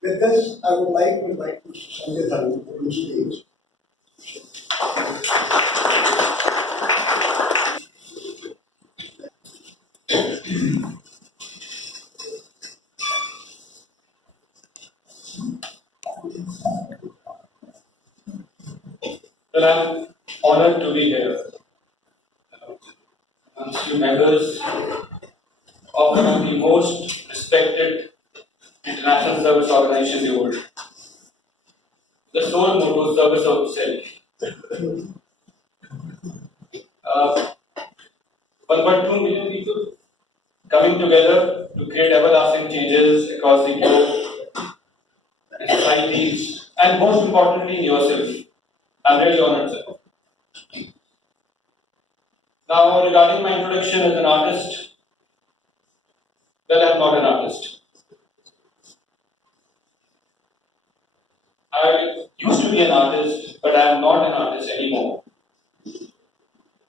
With this, I would like to invite Mr. Sanjay Dharu on the stage. Well, I'm honored to be here. Amongst you members of one of the most respected international service organizations in the world. The sole motto, service of self. 1.2 million people coming together to create everlasting changes across the globe, in societies, and most importantly in yourself. I'm really honored, sir. Now, regarding my introduction as an artist, well, I'm not an artist. I used to be an artist, but I am not an artist anymore.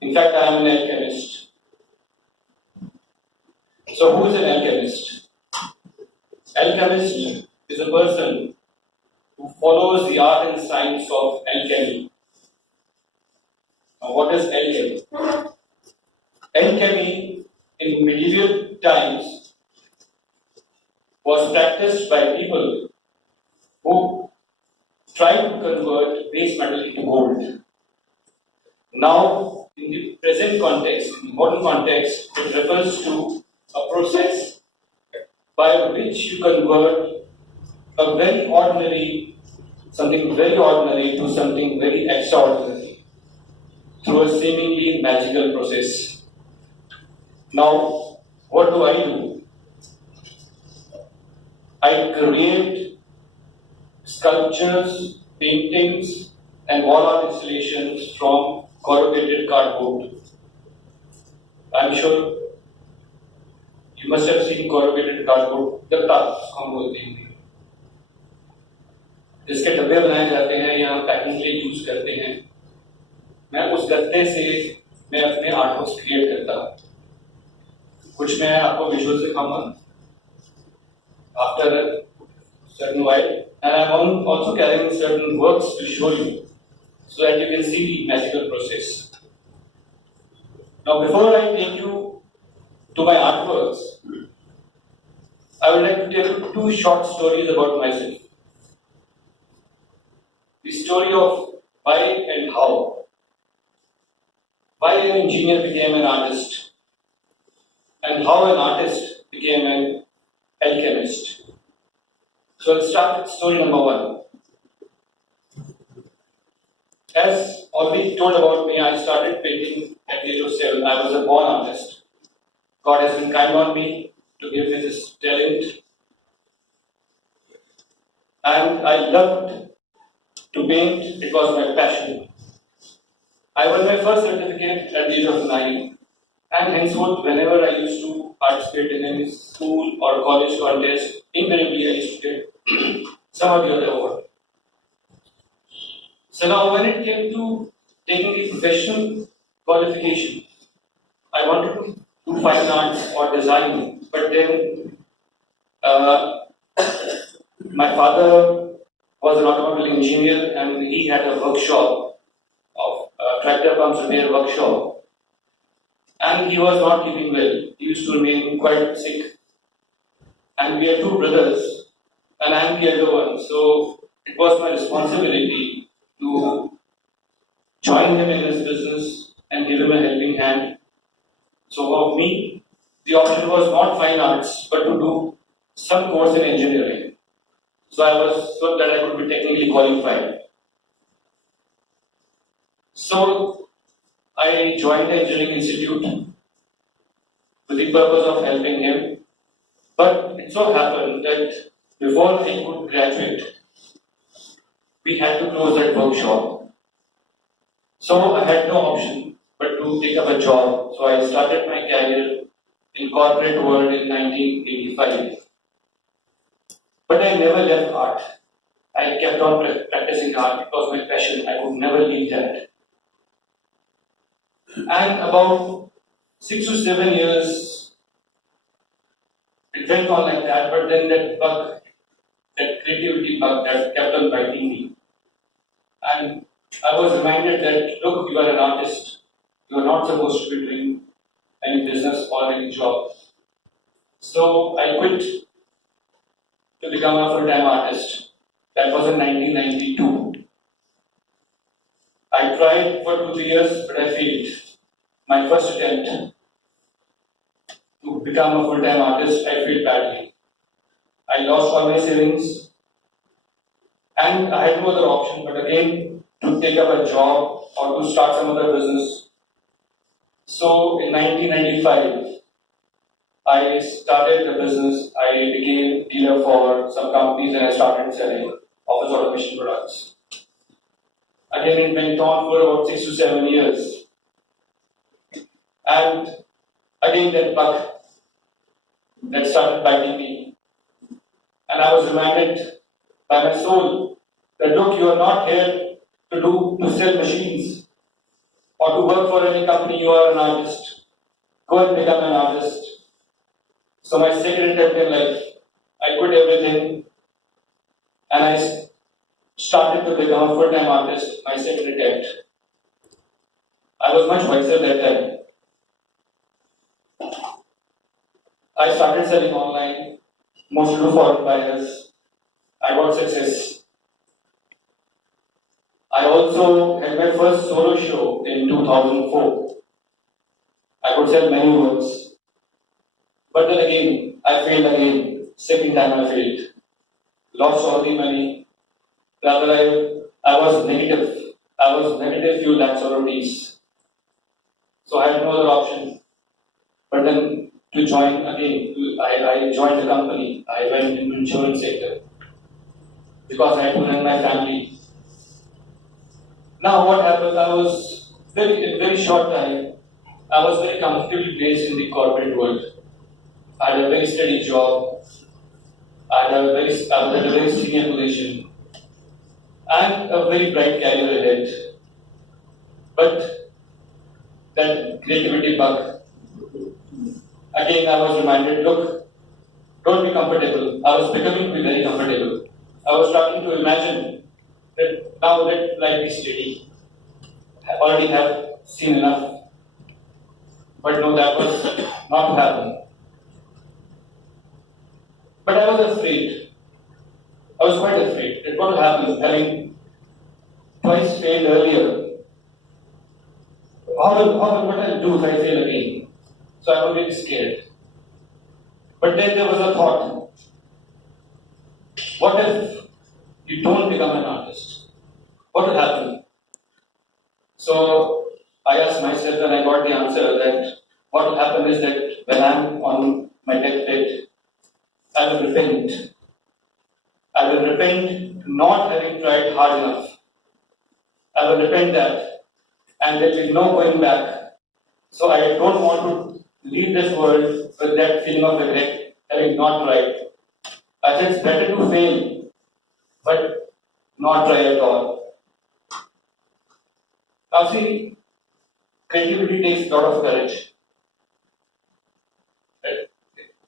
In fact, I am an alchemist. So, who is an alchemist? Alchemist is a person who follows the art and science of alchemy. Now, what is alchemy? Alchemy in medieval times was practiced by people who tried to convert base metal into gold. Now, in the present context, in the modern context, it refers to a process by which you convert a very ordinary, something very ordinary to something very extraordinary through a seemingly magical process. Now, what do I do? I create sculptures, paintings, and wall art installations from corrugated cardboard. I'm sure you must have seen corrugated cardboard, the tarps हम बोलते हैं, जिसके डब्बे बनाए जाते हैं या packing के लिए यूज करते हैं. मैं उस गत्ते से मैं अपने आर्ट वर्क्स क्रिएट करता हूँ. कुछ मैं आपको विजुअल दिखाऊंगा after a certain while, and I'm also carrying certain works to show you so that you can see the magical process. Now, before I take you to my artworks, I would like to tell you two short stories about myself. The story of why and how. Why an engineer became an artist, and how an artist became an alchemist. So let's start with story number one. As already told about me, I started painting at the age of 7. I was a born artist. God has been kind on me to give me this talent. And I loved to paint. It was my passion. I won my first certificate at the age of 9. And henceforth, whenever I used to participate in any school or college contest, invariably I used to get some or the other award. So now when it came to taking the professional qualification, I wanted to do fine arts or design, but then my father was an automobile engineer and he had a workshop of tractor pumps repair workshop. And he was not keeping well. He used to remain quite sick. And we are two brothers, and I am the elder one. So it was my responsibility to join him in his business and give him a helping hand. So for me, the option was not fine arts, but to do some course in engineering. So I was so that I could be technically qualified. So I joined the engineering institute with the purpose of helping him. But it so happened that before he could graduate, we had to close that workshop. So I had no option but to take up a job. So I started my career in corporate world in 1985. But I never left art. I kept on practicing art. It was my passion. I could never leave that. And about 6 to 7 years, it went on like that, but then that bug that creativity bug that kept on biting me. And I was reminded that, look, you are an artist. You are not supposed to be doing any business or any job. So I quit to become a full-time artist. That was in 1992. I tried for 2 3 years, but I failed. My first attempt to become a full-time artist, I failed badly. I lost all my savings, and I had no other option but again to take up a job or to start some other business. So in 1995, I started a business. I became dealer for some companies and I started selling office automation products. Again, it went on for about 6 to 7 years. And again, that bug that started biting me. And I was reminded by my soul that look, you are not here to sell machines or to work for any company. You are an artist. Go and become an artist. So my second attempt in life, I quit everything and I started to become a full-time artist. My second attempt. I was much wiser that time. I started selling online, mostly to foreign buyers. I got success. I also had my first solo show in 2004. I could sell many works. But then again, I failed again. Second time I failed. Lost all the money. Rather, I was negative. I was negative few lakhs of rupees. So I had no other option. But then to join again, I joined the company. I went into insurance sector because I had to run my family. Now what happened? I was in very short time. I was very comfortably placed in the corporate world. I had a very steady job. I was at a very senior position and a very bright career ahead. But that creativity bug, again I was reminded, look, don't be comfortable. I was becoming to be very comfortable. I was starting to imagine that now let life be steady. I already have seen enough. But no, that was not to happen. But I was afraid. I was quite afraid that what will happen, having twice failed earlier. What I'll do if I fail again? So I was really scared. But then there was a thought, what if you don't become an artist? What will happen? So I asked myself and I got the answer that what will happen is that when I'm on my deathbed, I will repent. I will repent not having tried hard enough. I will repent that and there will be no going back. So I don't want to leave this world with that feeling of regret, having not tried. I said it's better to fail, but not try at all. Now see, creativity takes a lot of courage.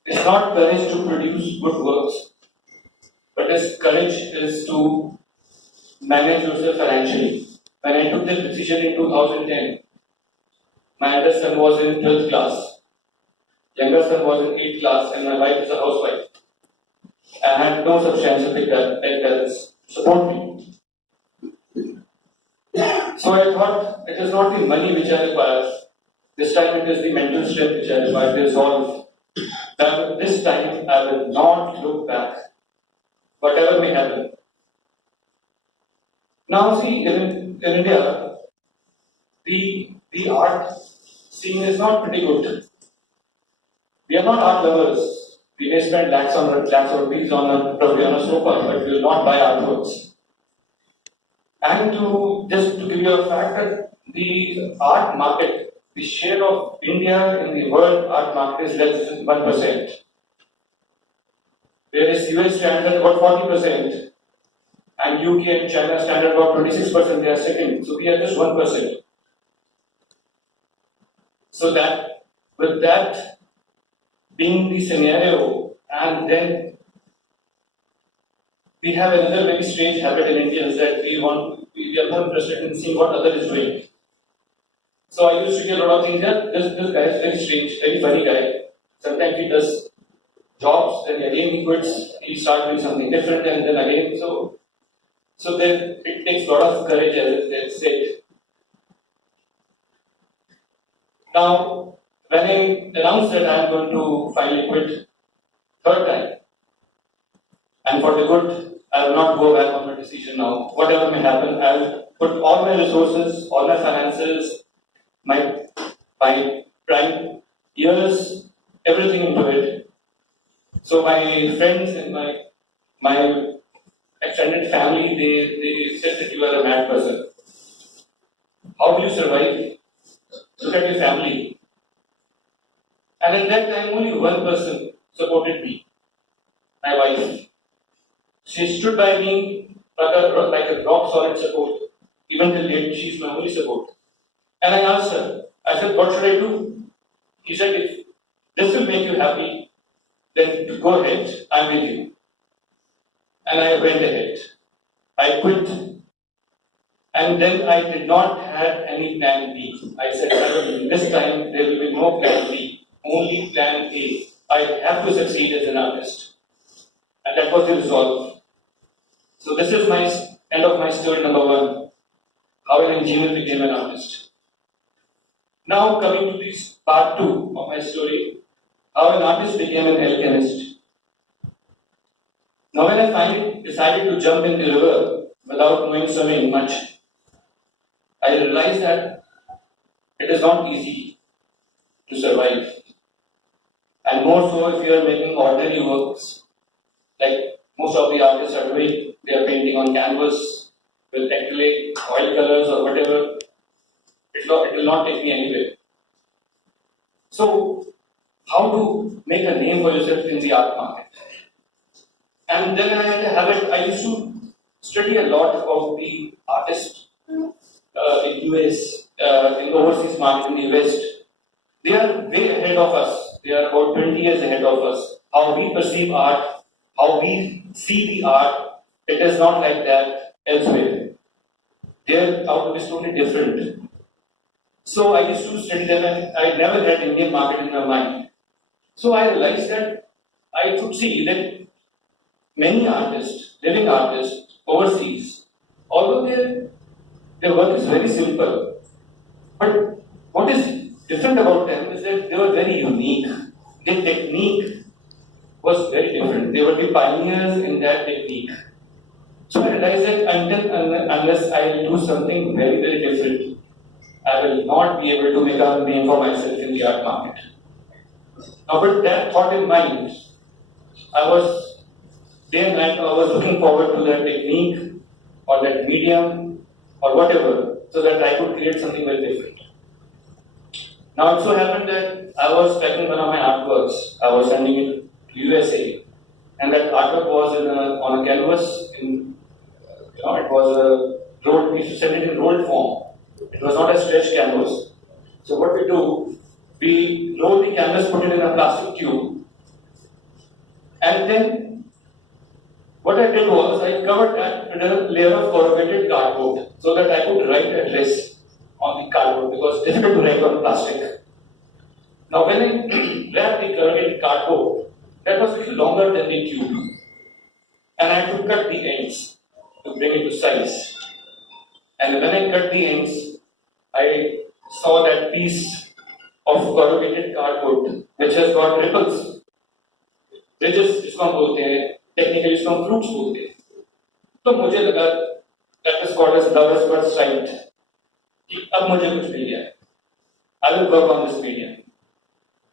It's not courage to produce good works, but it's courage is to manage yourself financially. When I took this decision in 2010, my eldest son was in 12th class, younger son was in 8th class, and my wife is a housewife. I had no substantial big balance to support me. So I thought it is not the money which I require. This time it is the mental strength which I require to resolve. That this time I will not look back, whatever may happen. Now see, in India, the art scene is not pretty good. We are not art lovers. We may spend lakhs of rupees probably on a sofa, but we will not buy artworks. And to give you a fact that the art market, the share of India in the world art market is less than 1%. Whereas US stands at about 40%, and UK and China stand at about 26%, they are second. So we are just 1%. So that with that being the scenario, and then we have another very strange habit in Indians that we are more interested in seeing what other is doing. So I used to get a lot of things here. This guy is very strange, very funny guy. Sometimes he does jobs, then again he quits, he starts doing something different, and then again. So then it takes a lot of courage, as they say. Now, when I announced that I am going to finally quit third time, and for the good, I will not go back on my decision now. Whatever may happen, I will put all my resources, all my finances, my prime years, everything into it. So my friends and my extended family, they said that you are a mad person. How will you survive? Look at your family. And at that time, only one person supported me, my wife. She stood by me like a rock solid support. Even till date, she's my only support. And I asked her, I said, what should I do? He said, if this will make you happy, then go ahead, I'm with you. And I went ahead. I quit. And then I did not have any plan B. I said, this time there will be no plan B, only plan A. I have to succeed as an artist. And that was the resolve. So this is my end of my story number one, how an engineer became an artist. Now coming to this part two of my story, how an artist became an alchemist. Now when I finally decided to jump in the river without knowing swimming much, I realized that it is not easy to survive. And more so if you are making ordinary works, like most of the artists are doing, they are painting on canvas with acrylic, oil colors or whatever. It will not take me anywhere. So, how to make a name for yourself in the art market? And then I had a habit, I used to study a lot about the artists in US, in the overseas market in the West. They are way ahead of us. They are about 20 years ahead of us. How we perceive art, how we see the art, it is not like that elsewhere. They are out of this totally different. So I used to study them and I never had Indian market in my mind. So I realized that I could see that many artists, living artists overseas, although their work is very simple, but what is different about them is that they were very unique. Their technique was very different. They were the pioneers in that technique. So I realized that unless I do something very, very different, I will not be able to make a name for myself in the art market. Now, with that thought in mind, I was day and night, I was looking forward to that technique or that medium or whatever, so that I could create something very different. Now, it so happened that I was packing one of my artworks. I was sending it to USA, and that artwork was on a canvas. It was a rolled. We used to send it in rolled form. It was not a stretched canvas. So what we do, we roll the canvas, put it in a plastic tube, and then what I did was I covered that with a layer of corrugated cardboard so that I could write address on the cardboard because it's difficult to write on plastic. Now when I wrapped the corrugated cardboard, that was a little longer than the tube, and I had to cut the ends to bring it to size. And when I cut the ends, I saw that piece of corrugated cardboard which has got ripples. Ridges इसको हम बोलते हैं, technically इसको हम fruits बोलते हैं. तो मुझे लगा that is called as love at first sight कि अब मुझे कुछ मिल गया है. I will work on this medium.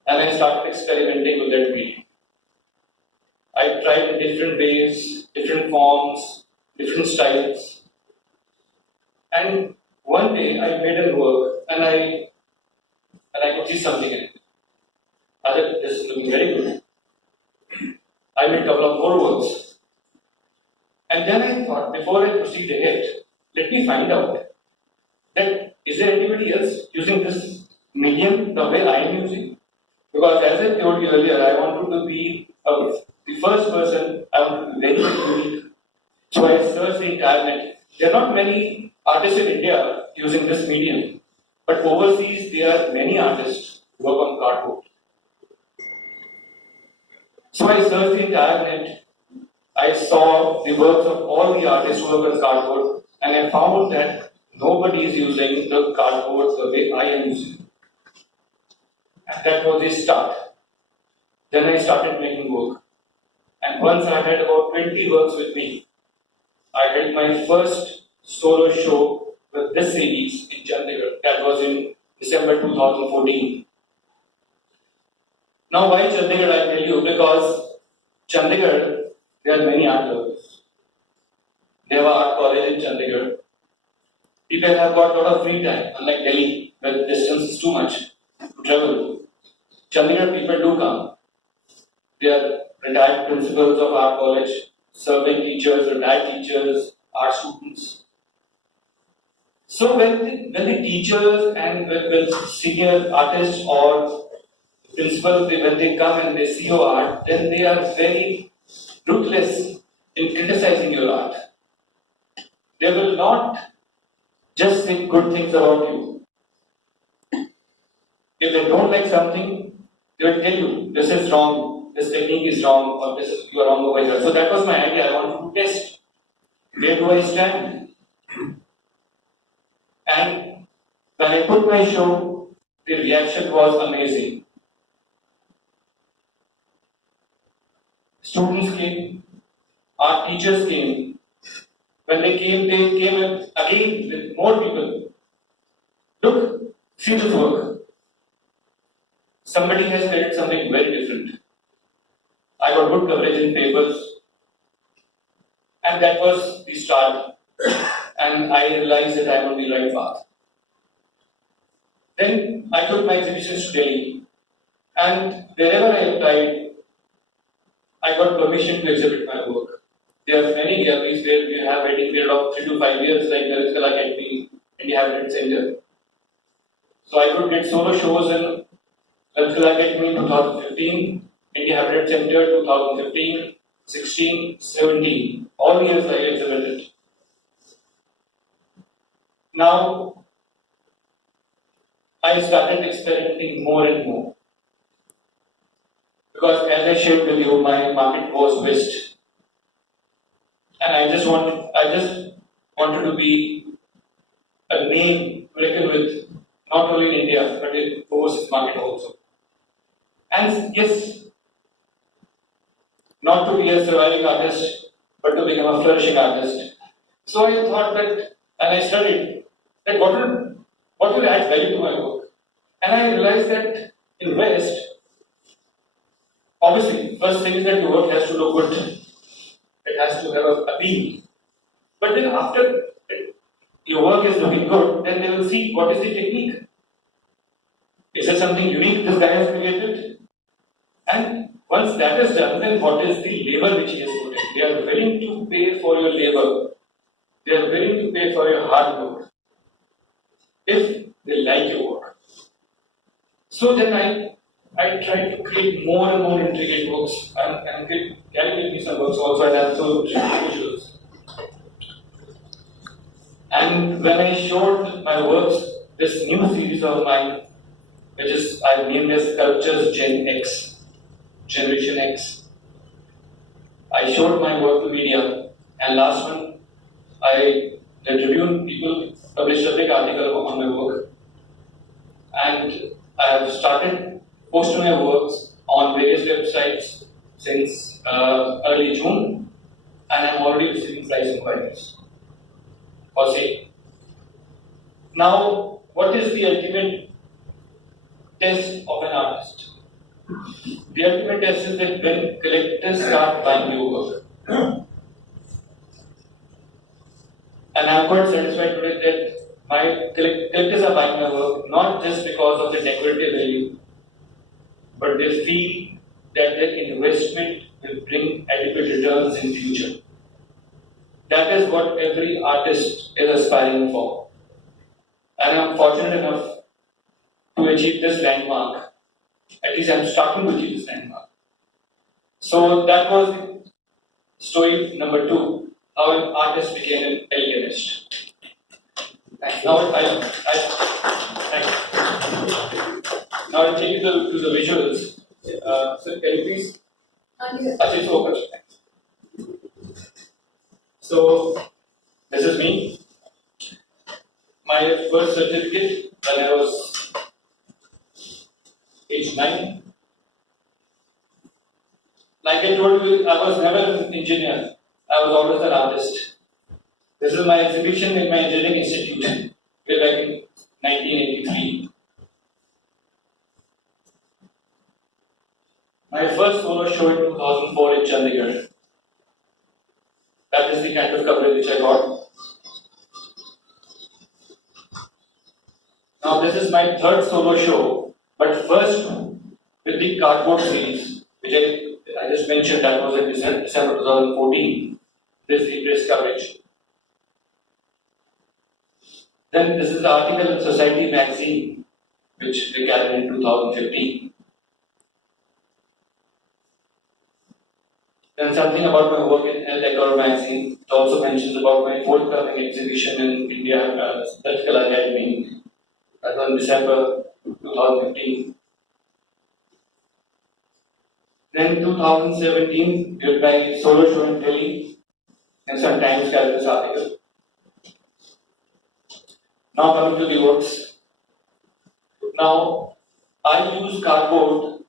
And I started experimenting with that medium. I tried in different ways, different forms, different styles. And one day I made a work and I could see something in it. I said, this is looking very good. I made a couple of more works. And then I thought, before I proceed ahead, let me find out that is there anybody else using this medium the way I am using? Because as I told you earlier, I wanted to be the first person, I wanted to be very unique. entire net. There are not many artists in India using this medium, but overseas there are many artists who work on cardboard. So I searched the entire net. I saw the works of all the artists who work on cardboard, and I found that nobody is using the cardboard the way I am using it. And that was the start. Then I started making work. And once I had about 20 works with me, I held my first solo show with this series in Chandigarh. That was in December 2014. Now, why Chandigarh? I tell you, because Chandigarh, there are many art lovers. They have an art college in Chandigarh. People have got a lot of free time, unlike Delhi, where the distance is too much to travel. Chandigarh people do come. They are retired principals of art college, serving teachers, retired teachers, art students. So when the teachers and when senior artists or principals, when they come and they see your art, then they are very ruthless in criticizing your art. They will not just say good things about you. If they don't like something, they will tell you this is wrong, this technique is wrong, or this is you are wrong over here. So that was my idea. I wanted to test where do I stand. And when I put my show, the reaction was amazing. Students came, our teachers came. When they came again with more people. Look, see this work. Somebody has created something very different. I got good coverage in papers, and that was the start. And I realized that I'm on the right path. Then I took my exhibitions to Delhi, and wherever I applied, I got permission to exhibit my work. There are many galleries where we have waiting period of 3 to 5 years, like Lalit Kala Academy, India Heritage Center. So I could get solo shows in Lalit Kala Academy 2015, India Heritage Center 2015, 16, 17. All years I exhibited. Now I started experimenting more and more. Because as I shared with you, my market was West. And I just wanted to be a name to reckon with, not only in India, but in overseas market also. And yes, not to be a surviving artist, but to become a flourishing artist. So I thought that, and I studied, that what will add value to my work. And I realized that in West, obviously, first thing is that your work has to look good. It has to have a appeal. But then after your work is looking good, then they will see what is the technique. Is it something unique this guy has created? And once that is done, then what is the labor which he has put in? They are willing to pay for your labor. They are willing to pay for your hard work. If they like your work. So then I tried to create more and more intricate works, and can give me some works also, and also visuals. And when I showed my works, this new series of mine, which is I named as Sculptures Gen X, Generation X, I showed my work to media, and last one, the Tribune people published a big article on my work, and I have started posting my works on various websites since early June, and I'm already receiving price inquiries for sale. Now, what is the ultimate test of an artist? The ultimate test is that when collectors start buying your work. And I'm quite satisfied today that my collectors are buying my work not just because of the decorative value, but they feel that their investment will bring adequate returns in future. That is what every artist is aspiring for. And I'm fortunate enough to achieve this landmark. At least I'm starting to achieve this landmark. So that was story number 2, how an artist became an alienist. Now I'll take you to the visuals. So can you please? Achha, so focus. So this is me. My first certificate when I was age 9. Like I told you, I was never an engineer. I was always an artist. This is my exhibition in my engineering institute way back in 1983. My first solo show in 2004 in Chandigarh. That is the kind of coverage which I got. Now this is my third solo show, but first with the cardboard series, which I just mentioned, that was in December 2014. This is the press coverage. Then this is the article in Society magazine, which we carried in 2015. Then something about my work in El Decor magazine. It also mentions about my forthcoming exhibition in India, Electrical Academy. That was in December 2015. Then 2017, we my solo show in Delhi, and sometimes carried this article. Now coming to the works. Now, I use cardboard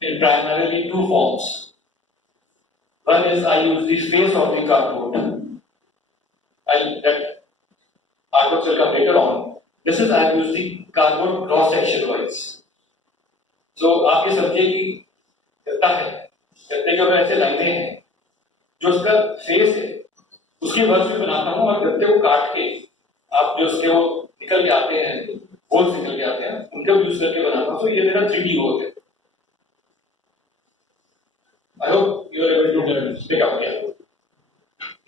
in primarily two forms. One is I use the face of the cardboard. That artworks will come later on. This is I use the cardboard cross section wise. So आप ये समझिए कि गत्ता है, गत्ते के ऊपर ऐसे लाइनें हैं, जो उसका फेस है, उसकी वर्स भी बनाता हूँ और गत्ते को काट के आप जो उसके वो निकल के आते हैं, होल्स निकल के आते हैं, उनका यूज करके बनाता हूँ. तो ये मेरा 3D वर्क है. I hope you are able to pick up here.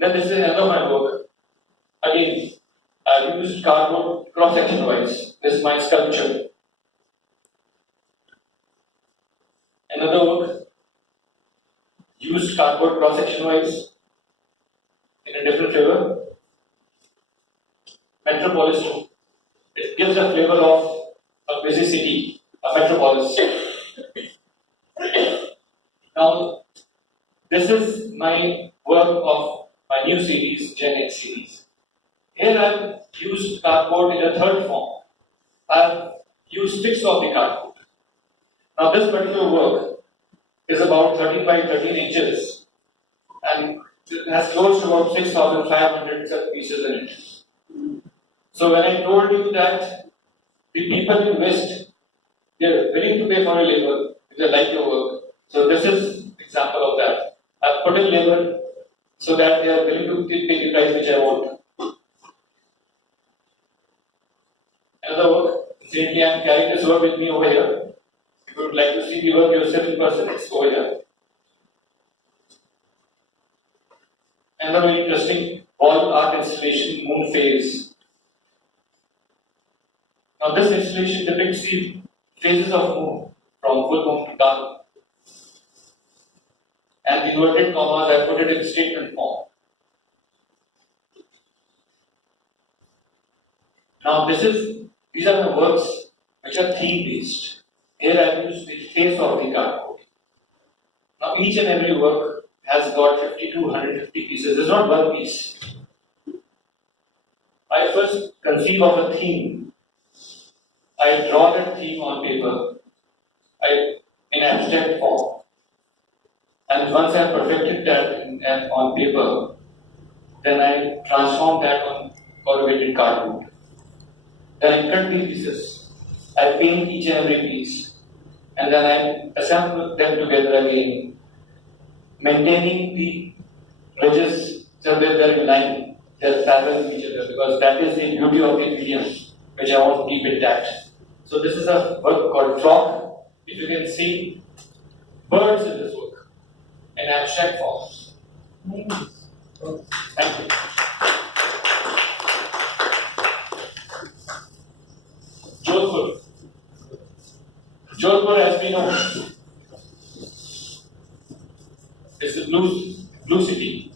Then this is another my work. Again, I used cardboard cross section wise. This is my sculpture. Another work used cardboard cross section wise in a different flavor. Metropolis. It gives a flavor of a busy city, a metropolis. Now, this is my work of my new series, Gen X series. Here I have used cardboard in a third form. I have used sticks of the cardboard. Now, this particular work is about 13 by 13 inches and it has close to about 6,500 such pieces in it. So, when I told you that the people in West, they are willing to pay for a labor if they like your work. So, this is example of that. I have put in labor so that they are willing to pay the price which I want. Another work, incidentally I am carrying this work with me over here. If you would like to see the work yourself in person, it's over here. Another very interesting wall art installation, Moon Phase. Now this installation depicts the phases of moon, from full moon to dark moon. And the inverted commas, I put it in statement form. Now these are my works which are theme based. Here I have used the face of the cardboard. Now each and every work has got 50 to 150 pieces. It's not one piece. I first conceive of a theme. I draw that theme on paper in abstract form. And once I have perfected that on paper, then I transform that on corrugated cardboard. Then I cut the pieces. I paint each and every piece. And then I assemble them together again, maintaining the edges so that they're in line, they're parallel to each other, because that is the beauty of the medium, which I want to keep intact. So this is a work called Flock. If you can see birds in this work, in abstract form. Thank you. Jodhpur. Jodhpur, as we know, is the blue city.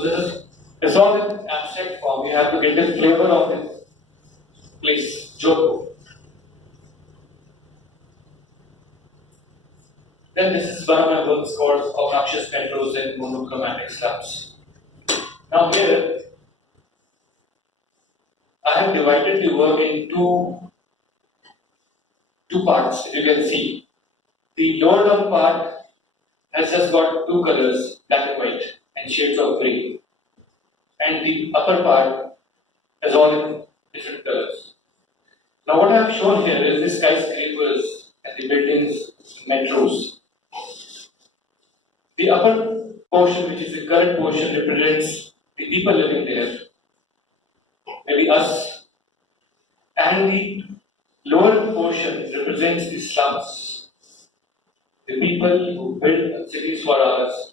So it's all in abstract form. You have to get the flavor of the place, Jodhpur. Then this is one of my works called Obnoxious Metros and Monochromatic Slums. Now here, I have divided the work in two parts, if you can see. The lower down part has just got two colors, black and white, and shades of grey. And the upper part is all in different colors. Now what I have shown here is the skyscrapers and the buildings, metros. The upper portion, which is the current portion, represents the people living there, maybe us, and the lower portion represents the slums, the people who build cities for us,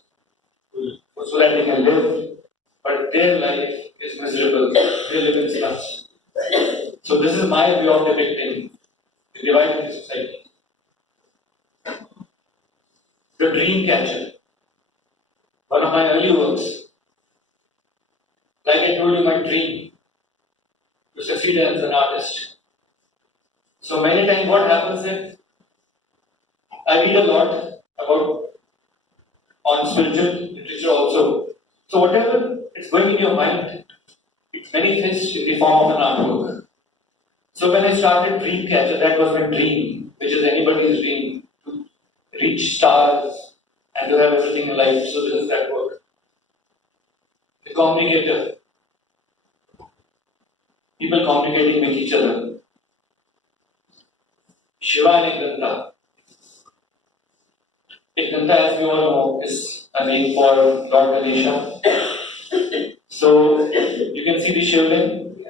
so that they can live, but their life is miserable. They live in slums. So this is my way of depicting the divide in the society. The dream catcher. One of my early works. Like I told you, my dream to succeed as an artist. So many times what happens is I read a lot about on spiritual literature also. So whatever is going in your mind, it manifests in the form of an artwork. So when I started Dream Catcher, that was my dream, which is anybody's dream, to reach stars and to have everything in life. So this is that work. The communicator. People communicating with each other. Shiva and Ekdanta. Ekdanta, as we all know, is a name for Lord Ganesha. So you can see the Shivling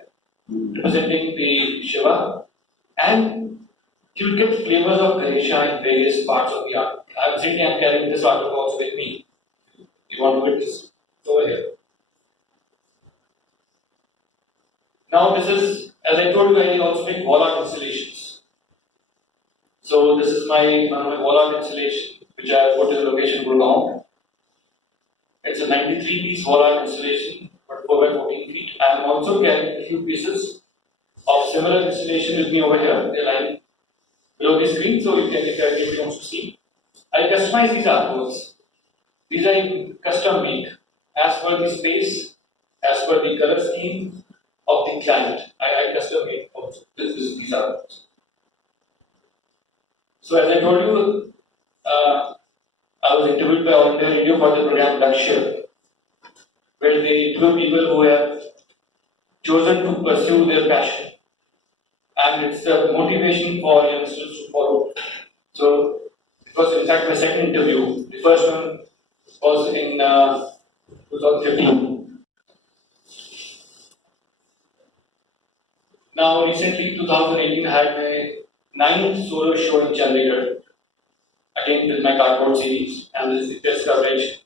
representing the Shiva, and you will get flavors of Ganesha in various parts of the art. I'm carrying this artwork also with me. You want to witness? It's over here. Now this is, as I told you, I also make wall art installations. So this is one of my wall art installation, which I have put in the location Gurgaon. It's a 93-piece wall art installation, but 4 by 14 feet. I am also carrying a few pieces of similar installation with me over here. They're lying below the screen, so you can, if anybody wants to see. I customize these artworks. These are custom made as per the space, as per the color scheme of the client. I custom made also these artworks. So as I told you, I was interviewed by All India Radio for the program Lakshya, where they interview people who have chosen to pursue their passion, and it's a motivation for youngsters to follow. So it was in fact my second interview. The first one was in 2015. Now recently, 2018, I had my 9th solo show in Chandigarh, again with my cardboard series, and this is the press coverage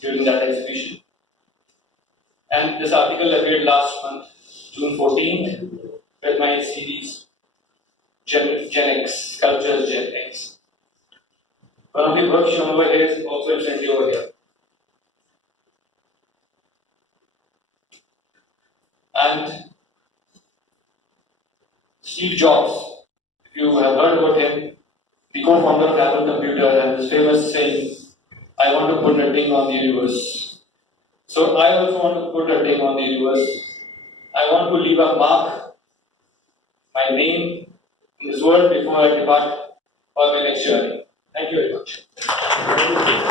during that exhibition. And this article appeared last month, June 14th, with my series Gen X, Sculptures Gen X. One of the works shown over here is also recently over here. And Steve Jobs, if you have heard about him, the co-founder of Apple Computer, and his famous saying, "I want to put a ding on the universe." So I also want to put a ding on the universe. I want to leave a mark, my name in this world before I depart on my next journey. Thank you very much.